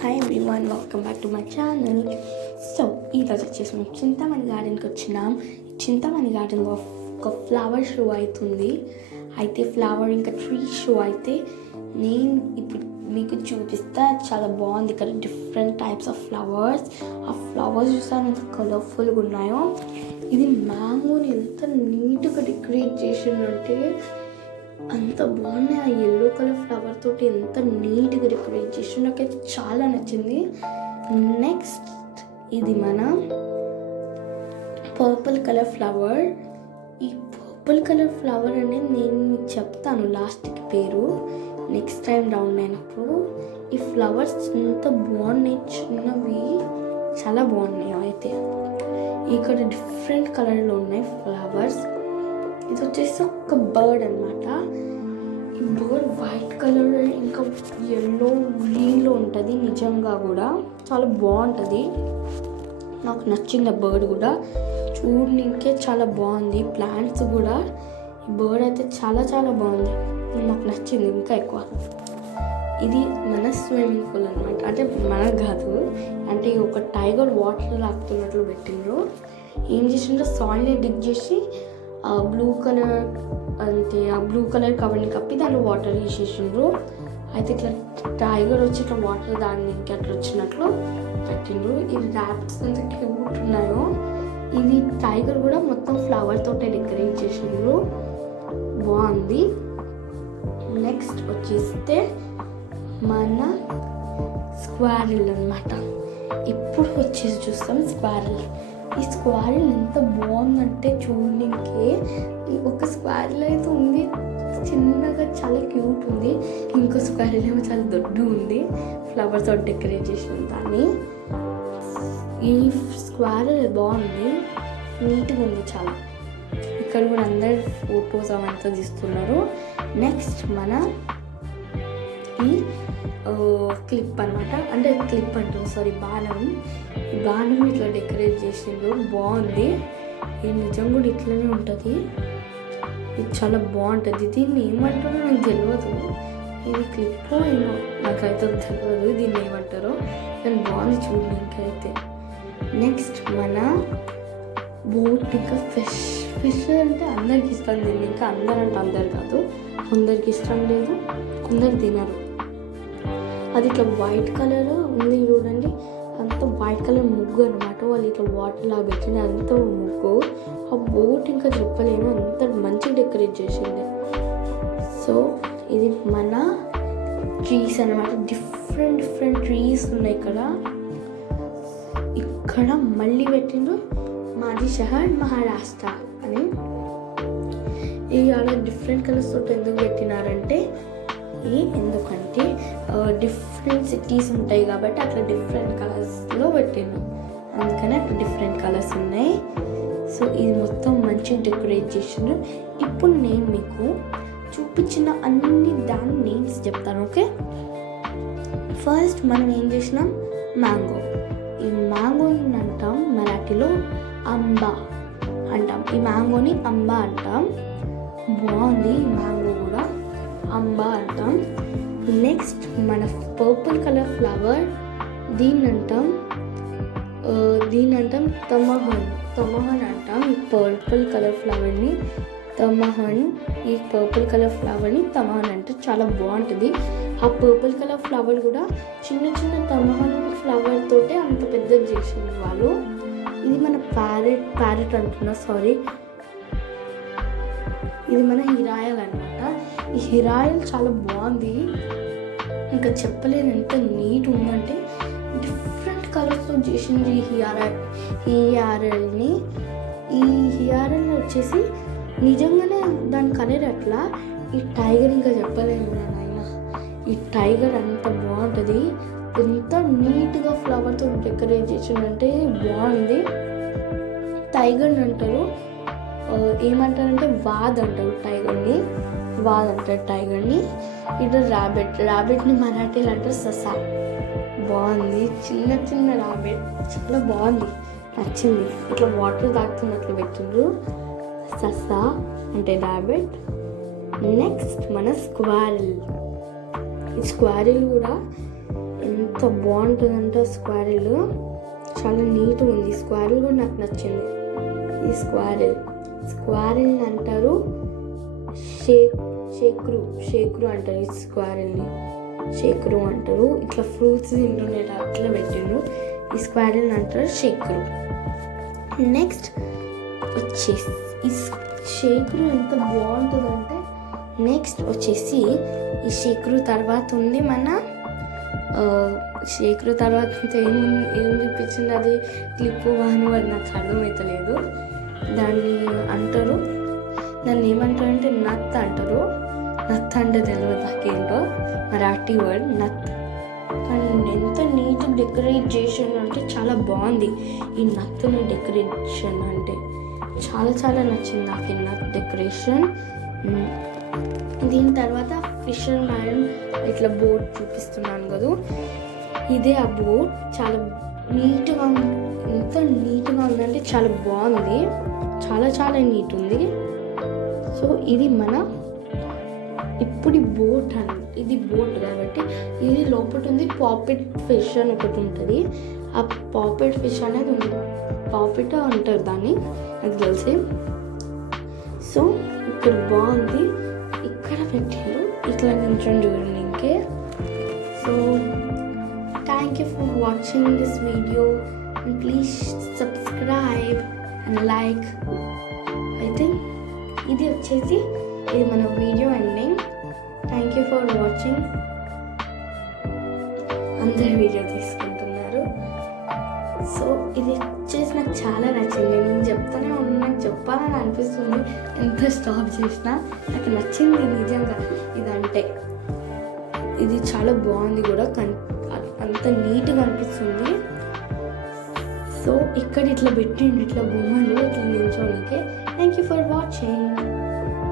Hi everyone, welcome back to my channel. So ఈరోజు వచ్చేసి మేము చింతామణి గార్డెన్కి వచ్చినాం. చింతామణి గార్డెన్లో ఒక ఫ్లవర్ షో అవుతుంది. అయితే ఫ్లవర్ ఇంకా ట్రీ షో అయితే నేను ఇప్పుడు మీకు చూపిస్తా. చాలా బాగుంది. ఇక్కడ డిఫరెంట్ టైప్స్ ఆఫ్ ఫ్లవర్స్. ఆ ఫ్లవర్స్ చూసాను ఎంత కలర్ఫుల్గా ఉన్నాయో. ఇది మ్యాంగోని ఎంత నీట్గా డెకరేట్ చేసిందంటే అంత బాగున్నాయి. ఆ ఎల్లో కలర్ ఫ్లవర్ తోటి ఎంత నీట్గా డెకరేట్ చేసి నాకైతే చాలా నచ్చింది. నెక్స్ట్ ఇది మన పర్పుల్ కలర్ ఫ్లవర్. ఈ పర్పుల్ కలర్ ఫ్లవర్ అనేది నేను మీకు చెప్తాను లాస్ట్కి పేరు నెక్స్ట్ టైం రౌండ్ అయినప్పుడు. ఈ ఫ్లవర్స్ ఎంత బాగున్నాయి, చిన్నవి చాలా బాగున్నాయి. అయితే ఇక్కడ డిఫరెంట్ కలర్లో ఉన్నాయి ఫ్లవర్స్. ఇది వచ్చేసి ఒక బర్డ్ అనమాట. ఈ బర్డ్ వైట్ కలర్ ఇంకా ఎల్లో గ్రీన్లో ఉంటుంది. నిజంగా కూడా చాలా బాగుంటుంది. నాకు నచ్చింది ఆ బర్డ్ కూడా. చూడడానికే చాలా బాగుంది. ప్లాంట్స్ కూడా ఈ బర్డ్ అయితే చాలా చాలా బాగుంది. నాకు నచ్చింది ఇంకా ఎక్కువ. ఇది మన స్విమ్మింగ్ పూల్ అనమాట. అంటే మనకు కాదు, అంటే ఒక టైగర్ వాటర్ లాగుతున్నట్లు పెట్టిండ్రు. ఏం చేసిండ్రో సాయిల్ని డిగ్ చేసి బ్లూ కలర్, అంటే ఆ బ్లూ కలర్ కవర్ని కప్పి దాంట్లో వాటర్ వేసేసిండ్రు. అయితే ఇట్లా టైగర్ వచ్చి ఇట్లా వాటర్ దాన్ని అట్లా వచ్చినట్లు పెట్టిండ్రు. ఇది ర్యాపిడ్స్ ఎంత క్యూట్ ఉన్నాయో. ఇది టైగర్ కూడా మొత్తం ఫ్లవర్ తోటే డెకరేట్ చేసిండ్రు. బాగుంది. నెక్స్ట్ వచ్చేస్తే మన స్క్వారిల్ అనమాట. ఇప్పుడు వచ్చేసి చూస్తాం స్క్వారిల్. ఈ స్క్వారిల్ ఎంత బాగుందంటే చూడడానికి. ఒక స్క్వారిల్ అయితే ఉంది చిన్నగా, చాలా క్యూట్ ఉంది. ఇంకో స్క్వారిల్ ఏమో చాలా దొడ్డు ఉంది, ఫ్లవర్స్ తోటి డెకరేట్ చేసిన దాన్ని. ఈ స్క్వారిల్ బాగుంది, నీట్గా ఉంది చాలా. ఇక్కడ కూడా అందరు ఫొటోస్ అవంతా తీస్తున్నారు. నెక్స్ట్ మన ఈ క్లిప్ అనమాట. అంటే క్లిప్ అంటాం, సారీ, బాణం. ఈ బాణం ఇట్లా డెకరేట్ చేసిండ్రు. బాగుంది. ఇది నిజం కూడా ఇట్లనే ఉంటుంది. ఇది చాలా బాగుంటుంది. దీన్ని ఏమంటారో నాకు తెలియదు. ఇది క్లిప్ ఏమో నాకైతే తెలియదు దీన్ని ఏమంటారో. కానీ బాగుంది చూడడానికి అయితే. నెక్స్ట్ మన బోట్. ఇంకా ఫిష్ అంటే అందరికి ఇష్టం. దీన్ని ఇంకా అందరంటే అందరు కాదు, కొందరికి ఇష్టం లేదు, కొందరు తినరు. అది ఇట్లా వైట్ కలర్ ఉంది చూడండి. అంత వైట్ కలర్ ముగ్గు అనమాట. వాళ్ళు ఇట్లా వాటర్లా పెట్టింది, అంత ముగ్గు. ఆ బోట్ ఇంకా చెప్పలేము, అంత మంచిగా డెకరేట్ చేసింది. సో ఇది మన ట్రీస్ అనమాట. డిఫరెంట్ డిఫరెంట్ ట్రీస్ ఉన్నాయి ఇక్కడ. ఇక్కడ మళ్ళీ పెట్టిండు మాది షహర్ మహారాష్ట్ర అని. ఈ ఆడ డిఫరెంట్ కలర్స్ తోటి ఎందుకు పెట్టినారంటే ఎందుకంటే డిఫరెంట్ సిటీస్ ఉంటాయి కాబట్టి అట్లా డిఫరెంట్ కలర్స్లో పెట్టిండు. అందుకని అట్లా డిఫరెంట్ కలర్స్ ఉన్నాయి. సో ఇది మొత్తం మంచిగా డెకరేట్ చేసిండ్రు. ఇప్పుడు నేను మీకు చూపించిన అన్ని దాని నేమ్స్ చెప్తాను, ఓకే? ఫస్ట్ మనం ఏం చేసినాం, మ్యాంగో. ఈ మ్యాంగోని అంటాం మరాఠీలో అంబా అంటాం. ఈ మ్యాంగోని అంబా అంటాం. బాగుంది ఈ మ్యాంగో కూడా, అంబా అంటాం. నెక్స్ట్ మన పర్పుల్ కలర్ ఫ్లవర్, దీన్ని అంటాం తమహన్ అంటాం. ఈ పర్పుల్ కలర్ ఫ్లవర్ని తమహన్. ఈ పర్పుల్ కలర్ ఫ్లవర్ని తమహన్ అంటే చాలా బాగుంటుంది. ఆ పర్పుల్ కలర్ ఫ్లవర్ కూడా చిన్న చిన్న తమహన్ ఫ్లవర్ తోటే అంత పెద్దగా చేసింది వాళ్ళు. ఇది మన ప్యారెట్ అంటున్నా, సారీ, ఇది మన హిరాయల్ అనమాట. ఈ హిరాయల్ చాలా బాగుంది. ఇంకా చెప్పలేను ఎంత నీట్ ఉందంటే. డిఫరెంట్ కలర్స్తో చేసింది ఈ హియారల్ని. ఈ హియారల్ వచ్చేసి నిజంగానే దాని కలర్ అట్లా. ఈ టైగర్ ఇంకా చెప్పలేము నాయన. ఈ టైగర్ అంత బాగుంటుంది. ఎంత నీట్గా ఫ్లవర్తో డెకరేట్ చేసిందంటే బాగుంది. టైగర్ని అంటారు, ఏమంటారంటే వాద్ అంటారు టైగర్ని. ఇటు ర్యాబిట్ని మరాఠీలు అంటారు ససా. బాగుంది. చిన్న చిన్న ర్యాబిట్ చాలా బాగుంది, నచ్చింది. ఇట్లా వాటర్ తాగుతున్నట్లు పెట్టిండ్రు. ససా అంటే ర్యాబిట్. నెక్స్ట్ మన స్క్వారిల్. ఈ స్క్వారిల్ కూడా ఎంత ఎంత బాగుంటుందంటే స్క్వారెల్ చాలా నీట్గా ఉంది. స్క్వారెల్ కూడా నాకు నచ్చింది. ఈ స్క్వారెల్ అంటారు షేక్రు అంటారు. ఈ స్క్వారెల్ని షేక్రు అంటారు. ఇట్లా ఫ్రూట్స్ తింటుండేట అట్లా పెట్టిండ్రు. ఈ స్క్వారెల్ అంటారు షేక్రు. నెక్స్ట్ వచ్చేసి ఈ షేక్రు ఎంత బాగుంటుందంటే నెక్స్ట్ వచ్చేసి ఈ షేక్రు తర్వాత ఉంది మన షేక్రు తర్వాత ఏం చూపించింది అది క్లిప్పు వాను అది నాకు అర్థమవుతలేదు. దాన్ని ఏమంటారంటే నత్ అంటారు. నత్ అంటే తెలియదు నాకేంటో మరాఠీ వర్డ్ నత్. కానీ ఎంత నీట్గా డెకరేట్ చేసాను అంటే చాలా బాగుంది. ఈ నత్తుని డెకరేషన్ అంటే చాలా చాలా నచ్చింది నాకు ఈ నత్ డెకరేషన్. దీని తర్వాత ఫిషర్ మ్యాన్ ఇట్లా బోట్ చూపిస్తున్నాను కదా, ఇదే ఆ బోట్. చాలా నీట్గా ఎంత నీట్గా ఉందంటే చాలా బాగుంది. చాలా చాలా నీట్ ఉంది. సో ఇది మన ఇప్పుడు బోట్ ఇది బోట్ కాబట్టి ఇది లోపల ఉంది పాపెట్ ఫిష్ అని ఒకటి ఉంటుంది. ఆ పాపెట్ ఫిష్ అనేది ఉంది. పాపెట్ అంటారు దాన్ని నాకు తెలిసి. సో ఇక్కడ బాగుంది. ఇక్కడ పెట్టారు ఇట్లా నించొని చూడండి ఇంకే. So thank you for watching this video and please subscribe and like. అయితే ఇది వచ్చేసి ఇది మన video ending. Thank you for watching. అందరు వీడియో తీసుకుంటున్నారు. సో ఇది వచ్చేసి నాకు చాలా నచ్చింది. నేను చెప్తానే నాకు చెప్పాలని అనిపిస్తుంది. ఎంత స్టాప్ చేసినా నాకు నచ్చింది నిజంగా. ఇదంటే ఇది చాలా బాగుంది కూడా, అంత నీట్గా అనిపిస్తుంది. సో ఇక్కడ ఇట్లా పెట్టిండు ఇట్లా బొమ్మలు ఇట్లా నిల్చొని